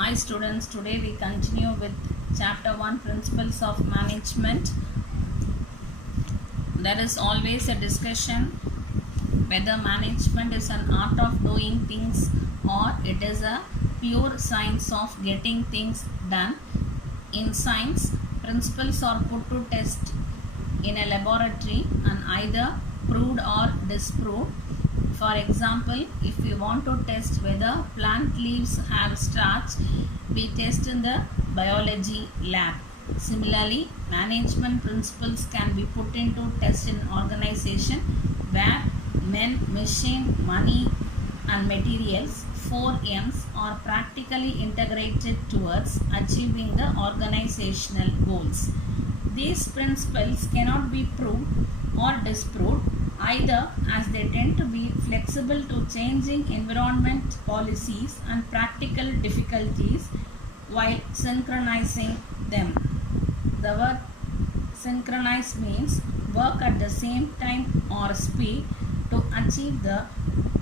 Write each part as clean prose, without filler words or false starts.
Hi students, today we continue with chapter 1 Principles of Management. There is always a discussion whether management is an art of doing things or it is a pure science of getting things done. In science, principles are put to test in a laboratory and either proved or disproved. For example, if we want to test whether plant leaves have starch, we test in the biology lab. Similarly, management principles can be put into test in organization where men, machine, money and materials, 4 M's, are practically integrated towards achieving the organizational goals. These principles cannot be proved or disproved either, as they tend to be flexible to changing environment policies and practical difficulties while synchronizing them. The word synchronize means work at the same time or speed to achieve the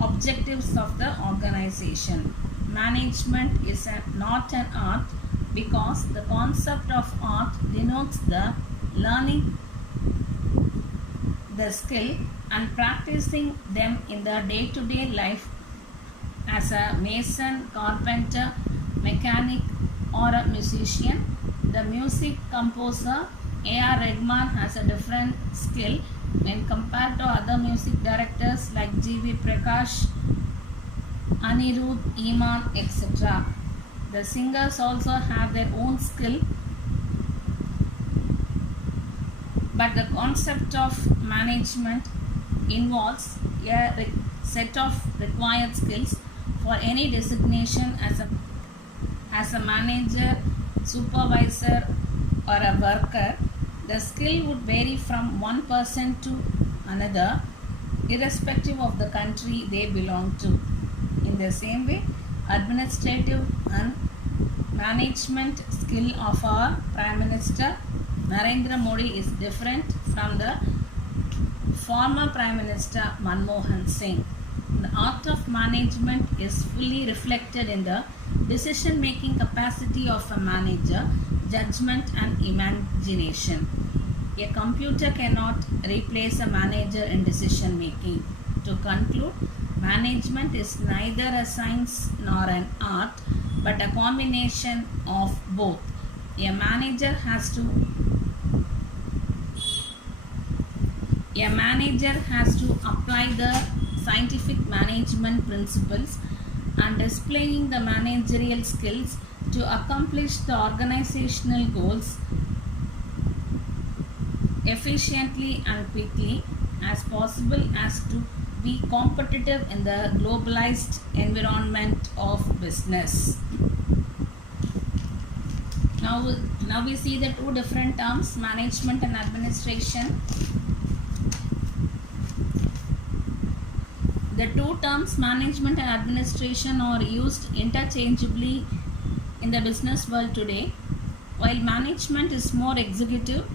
objectives of the organization. Management is not an art because the concept of art denotes the learning the skill and practicing them in the day-to-day life as a mason, carpenter, mechanic or a musician. The music composer A.R. Rahman has a different skill when compared to other music directors like G.V. Prakash, Anirudh, Iman, etc. The singers also have their own skill, but the concept of management involves a set of required skills for any designation as a manager, supervisor or a worker. The skill would vary from one person to another irrespective of the country they belong to. In the same way, administrative and management skill of our Prime Minister Narendra Modi is different from the former Prime Minister Manmohan Singh. The art of management is fully reflected in the decision-making capacity of a manager, judgment and imagination. A computer cannot replace a manager in decision-making. To conclude, management is neither a science nor an art, but a combination of both. A manager has to apply the scientific management principles and displaying the managerial skills to accomplish the organizational goals efficiently and quickly as possible as to be competitive in the globalized environment of business. Now we see the two different terms, management and administration. The two terms management and administration are used interchangeably in the business world today. While management is more executive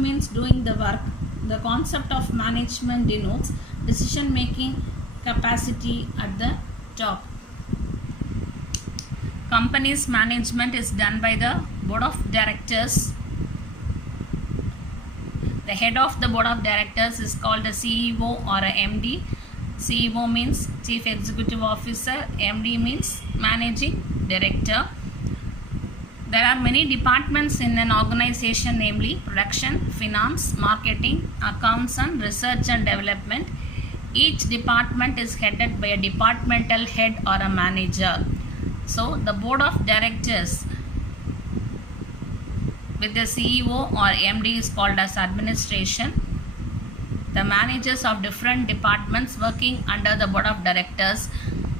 means doing the work, the concept of management denotes decision-making capacity at the top. Company's management is done by the board of directors. The head of the board of directors is called a CEO or a MD. CEO means Chief Executive Officer, MD means Managing Director. There are many departments in an organization, namely production, finance, marketing, accounts and research and development. Each department is headed by a departmental head or a manager. So the board of directors with the CEO or MD is called as administration. The managers of different departments working under the board of directors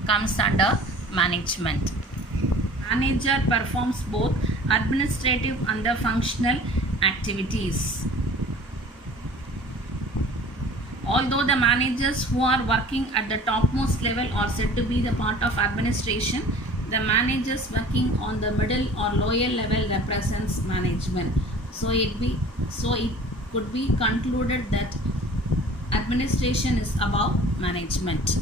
comes under management. Manager performs both administrative and the functional activities. Although the managers who are working at the topmost level are said to be the part of administration, the managers working on the middle or lower level represents management. So it could be concluded that administration is above management.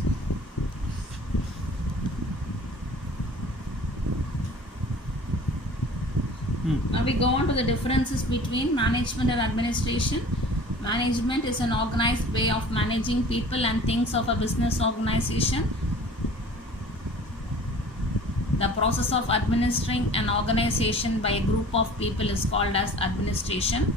Now we go on to the differences between management and administration. Management is an organized way of managing people and things of a business organization. The process of administering an organization by a group of people is called as administration.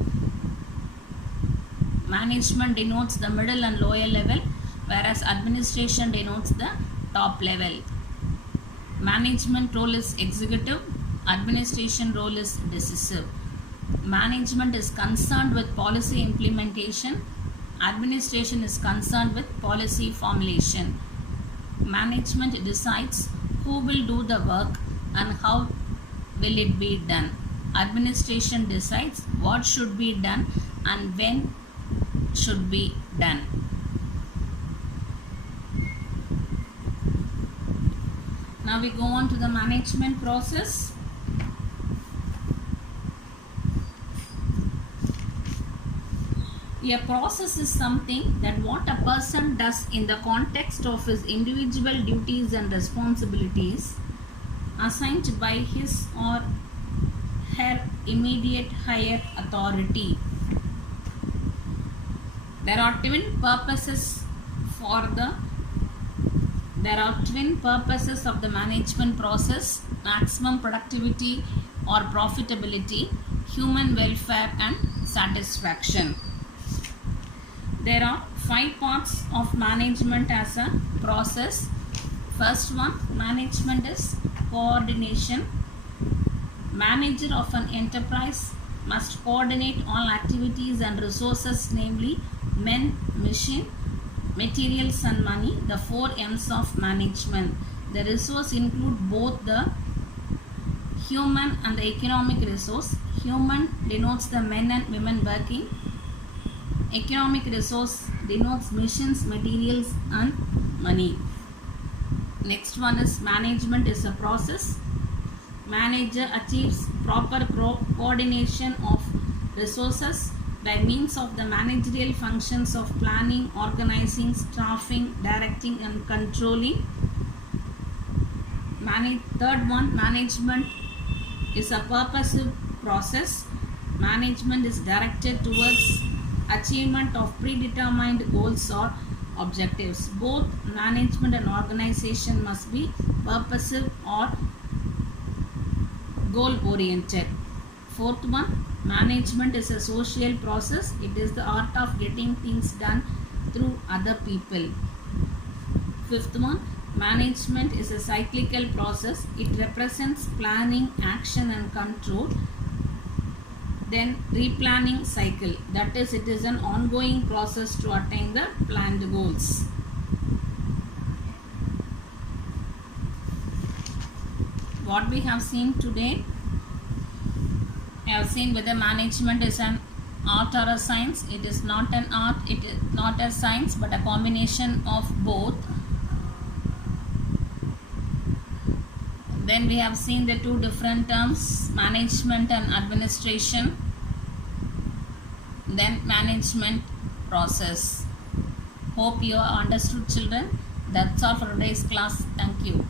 Management denotes the middle and lower level, whereas administration denotes the top level. Management role is executive, administration role is decisive. Management is concerned with policy implementation, administration is concerned with policy formulation. Management decides who will do the work and how will it be done. Administration decides what should be done and when should be done. Now we go on to the management process. A process is something that what a person does in the context of his individual duties and responsibilities assigned by his or her immediate higher authority. There are twin purposes of the management process: maximum productivity or profitability, human welfare and satisfaction. There are 5 parts of management as a process. First one, management is coordination. Manager of an enterprise must coordinate all activities and resources, namely men, machine, materials and money, the 4 M's of management. The resource include both the human and the economic resource. Human denotes the men and women working. Economic resource denotes machines, materials and money. Next one is management is a process. Manager achieves proper coordination of resources by means of the managerial functions of planning, organizing, staffing, directing and controlling. Third one, management is a purposive process. Management is directed towards achievement of predetermined goals or objectives. Both management and organization must be purposive or goal oriented. Fourth one, management is a social process. It is the art of getting things done through other people. Fifth one, management is a cyclical process. It represents planning, action and control. Then replanning cycle, that is, it is an ongoing process to attain the planned goals. What we have seen today, I have seen whether management is an art or a science. It is not an art, it is not a science, but a combination of both. Then we have seen the 2 different terms, management and administration. Then management process. Hope you understood, children. That's all for today's class. Thank you.